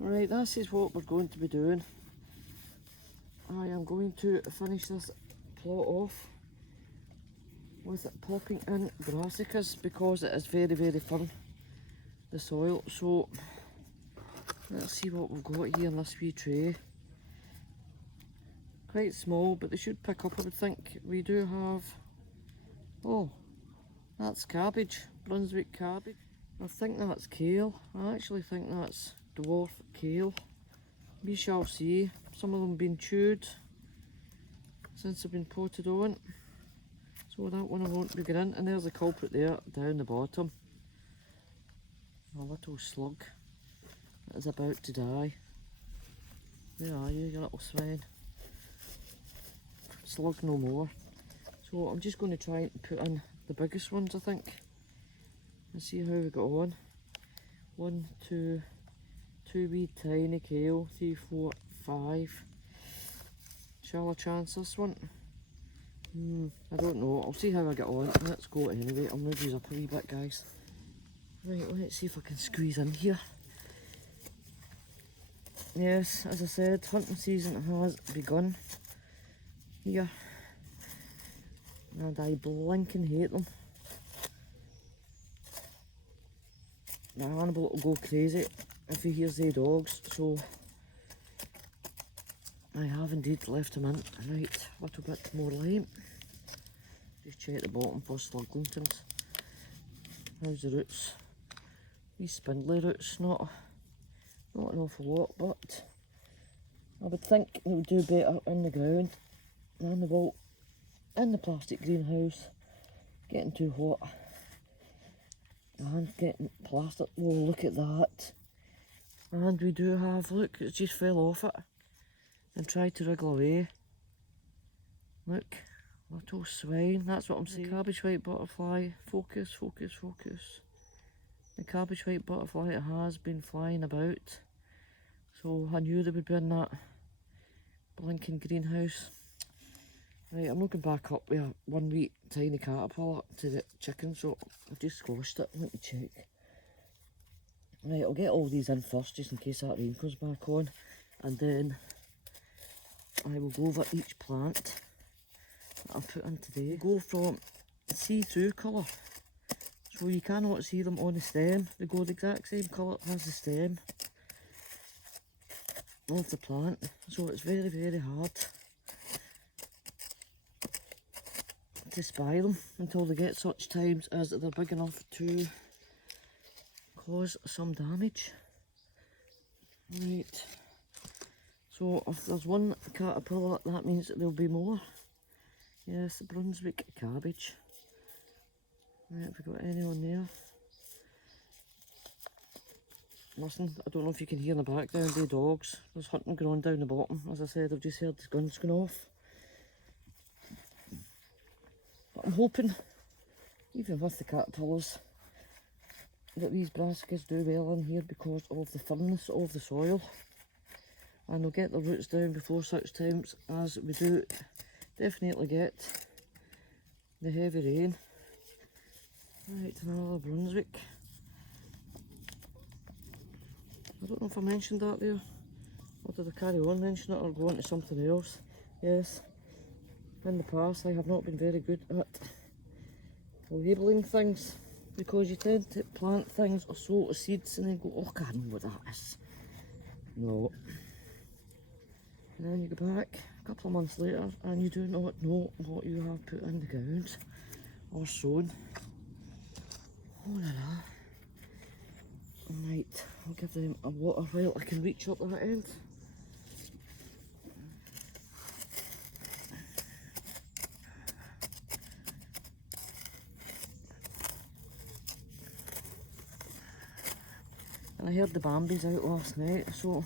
Right, this is what we're going to be doing. I am going to finish this plot off with popping in Brassicas because it is very, very firm, the soil. So let's see what we've got here in this wee tray. Quite small, but they should pick up, I would think. We do have, oh, that's cabbage, Brunswick cabbage. I think that's kale. I actually think that's dwarf kale. We shall see. Some of them have been chewed since they've been potted on. So that one I won't be getting. And there's a culprit there down the bottom. A little slug that is about to die. Where are you little swine? Slug no more. So I'm just going to try and put in the biggest ones, I think, and see how we got on. 1, 2, 2 wee tiny kale, 3, 4, 5. Shall I chance this one? I don't know. I'll see how I get on. Let's go anyway. I'll move these up a wee bit, guys. Right, let's see if I can squeeze in here. Yes, as I said, hunting season has begun here, and I blinking hate them. The animal will go crazy if he hears the dogs, so I have indeed left him in. Right, a little bit more lime. Just check the bottom for sluglingtons. How's the roots? These spindly roots, not an awful lot, but I would think it would do better in the ground than the vault in the plastic greenhouse, getting too hot and getting plastered. Oh, look at that. And we do have, look, it just fell off it and tried to wriggle away. Look, little swine, that's what I'm saying. The cabbage white butterfly, focus, focus, focus. The cabbage white butterfly has been flying about, so I knew they would be in that blinking greenhouse. Right, I'm looking back up with one wee tiny caterpillar to the chicken, so I've just squashed it. Let me check. Right, I'll get all these in first just in case that rain comes back on, and then I will go over each plant that I'll put in today. They go from see-through colour, so you cannot see them on the stem. They go the exact same colour as the stem of the plant, so it's very, very hard to spy them until they get such times as they're big enough to cause some damage. Right, so if there's one caterpillar, that means that there'll be more. Yes, the Brunswick cabbage. Right, have we got anyone there? Listen, I don't know if you can hear in the background the dogs. There's hunting going on down the bottom. As I said, I've just heard the guns going off. But I'm hoping, even with the caterpillars, that these brassicas do well in here because of the firmness of the soil. And they'll get the roots down before such times as we do definitely get the heavy rain. Right, another Brunswick. I don't know if I mentioned that there, or did I carry on mention it or go on to something else. Yes, in the past I have not been very good at labelling things because you tend to plant things or sow seeds and then go, oh, I know what that is. No. And then you go back a couple of months later and you do not know what you have put in the ground or sown. Oh la la. Right, I'll give them a water while I can reach up that end. And I heard the Bambies out last night, so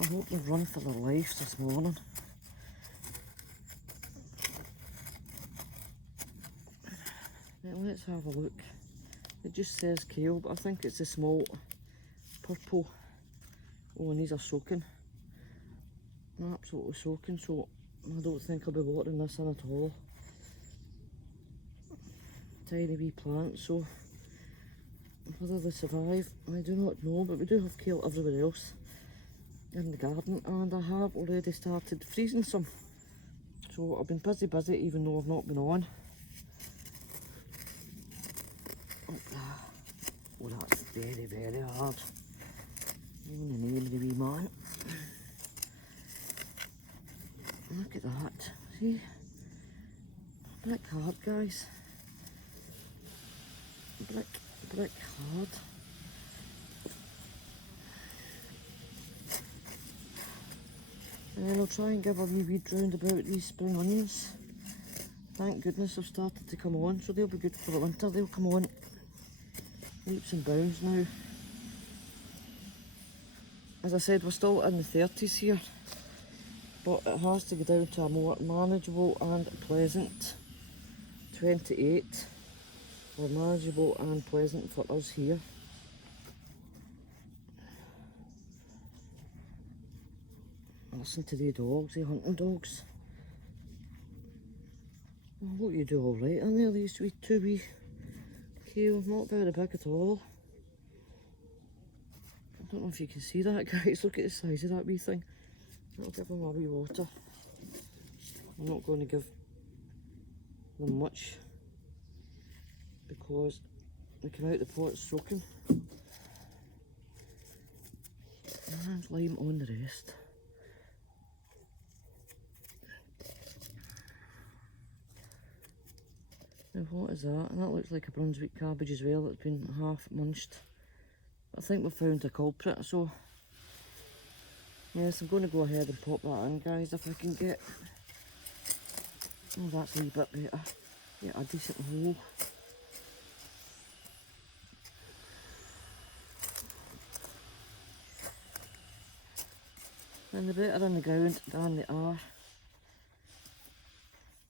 I hope they've run for their lives this morning. Right, let's have a look. It just says kale, but I think it's a small purple. Oh, and these are soaking. Absolutely soaking, so I don't think I'll be watering this in at all. Tiny wee plant, so whether they survive, I do not know, but we do have kale everywhere else in the garden, and I have already started freezing some. So I've been busy even though I've not been on. Oh, that's very, very hard. In the name of the wee man. Look at that. See? Brick hard, guys. Brick hard. And then I'll try and give a wee weed round about these spring onions. Thank goodness they've started to come on, so they'll be good for the winter. They'll come on leaps and bounds now. As I said, we're still in the 30s here, but it has to go down to a more manageable and pleasant 28. Or manageable and pleasant for us here. Listen to the dogs, the hunting dogs. I hope you do alright in there, these two wee kale, not very big at all. I don't know if you can see that, guys. Look at the size of that wee thing. I'll give them a wee water. I'm not going to give them much because they come out the pot soaking. And lime on the rest. Now what is that? And that looks like a Brunswick cabbage as well that's been half munched. I think we've found a culprit, so yes, I'm going to go ahead and pop that in, guys, if I can get. Oh, that's a wee bit better. Get a decent hole. And they're better in the ground than they are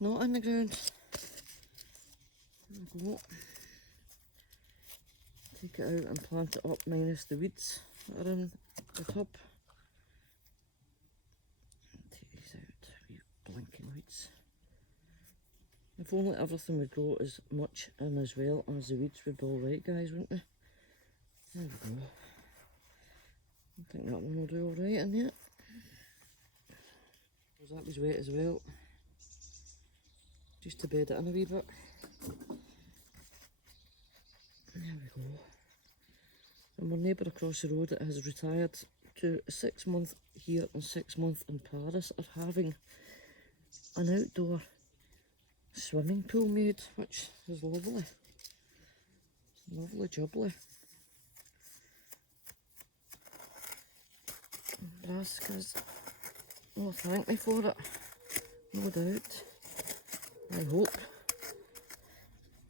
not in the ground. There we go. Take it out and plant it up minus the weeds that are in the tub. Take these out, wee blinking weeds. If only everything would grow as much and as well as the weeds would be alright, guys, wouldn't they? There we go. I think that one will do alright in there. That was wet as well. Just to bed it in a wee bit. There we go. And my neighbour across the road that has retired to 6 months here and 6 months in Paris are having an outdoor swimming pool made, which is lovely. Lovely jubbly. Brassicas will thank me for it, no doubt. I hope.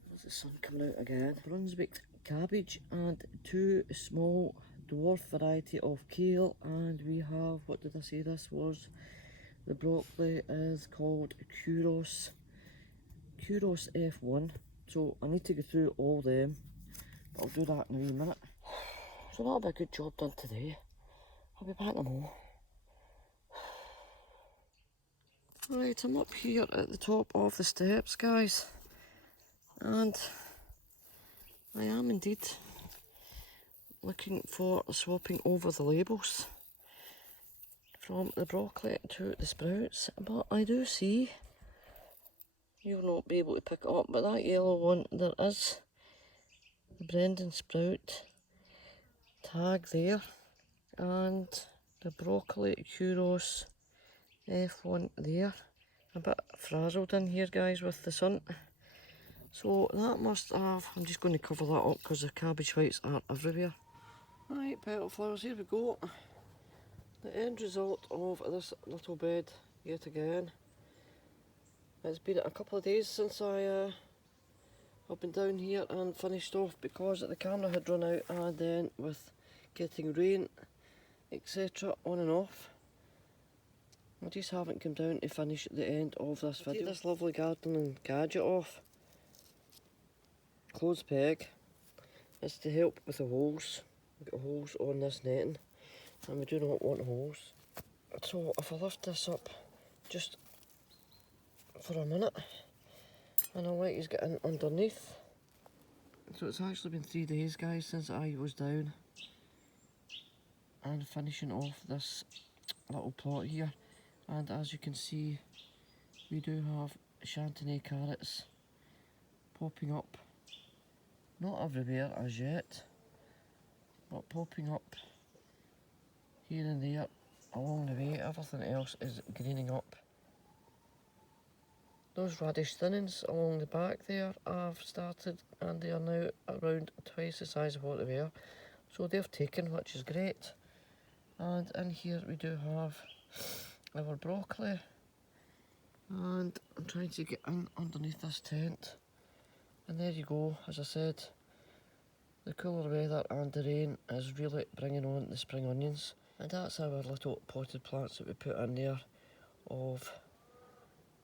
There's the sun coming out again. Brunswick cabbage and 2 small dwarf variety of kale, and we have, what did I say this was? The broccoli is called Cahue F1, so I need to go through all them, but I'll do that in a wee minute. So that'll be a good job done today. I'll be back tomorrow. Right, I'm up here at the top of the steps, guys, and I am indeed looking for swapping over the labels from the broccoli to the sprouts, but I do see, you'll not be able to pick it up, but that yellow one, there is the Brendan sprout tag there, and the broccoli Cahue F1 there. A bit frazzled in here, guys, with the sun. So that must have, I'm just going to cover that up because the cabbage whites are everywhere. Right, petal flowers, here we go. The end result of this little bed yet again. It's been a couple of days since I've been down here and finished off because the camera had run out, and then with getting rain etc on and off, I just haven't come down to finish at the end of this video. Take this lovely gardening gadget off. Clothes peg. It's to help with the holes. We've got holes on this netting and we do not want holes. So if I lift this up just for a minute and I'll let you get in underneath. So it's actually been 3 days, guys, since I was down and finishing off this little plot here. And as you can see, we do have Chantenay carrots popping up. Not everywhere as yet, but popping up here and there along the way. Everything else is greening up. Those radish thinnings along the back there have started, and they are now around twice the size of what they were. So they've taken, which is great. And in here we do have our broccoli. And I'm trying to get in underneath this tent. And there you go, as I said, the cooler weather and the rain is really bringing on the spring onions. And that's our little potted plants that we put in there of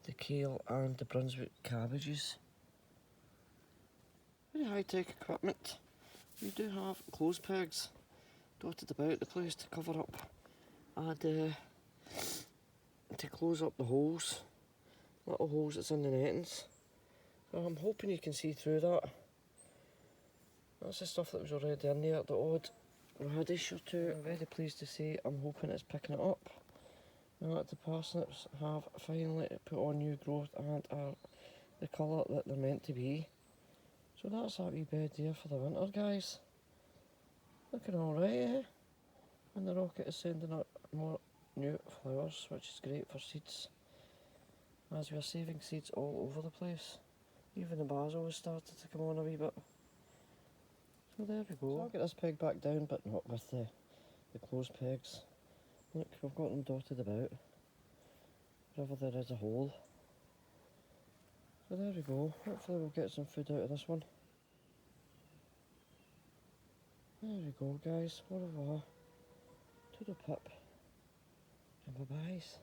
the kale and the Brunswick cabbages. Very high-tech equipment. We do have clothes pegs dotted about the place to cover up and to close up the holes, little holes that's in the nettings. So I'm hoping you can see through that. That's the stuff that was already in there, the odd radish or two. I'm very pleased to say I'm hoping it's picking it up. Now that the parsnips have finally put on new growth and are the colour that they're meant to be. So that's that wee bed there for the winter, guys. Looking alright, eh? And the rocket is sending up more new flowers, which is great for seeds. As we are saving seeds all over the place. Even the basil has started to come on a wee bit. So there we go. So I'll get this peg back down, but not with the closed pegs. Look, we've got them dotted about, wherever there is a hole. So there we go, hopefully we'll get some food out of this one. There we go, guys, au revoir, to the pip, and bye-byes.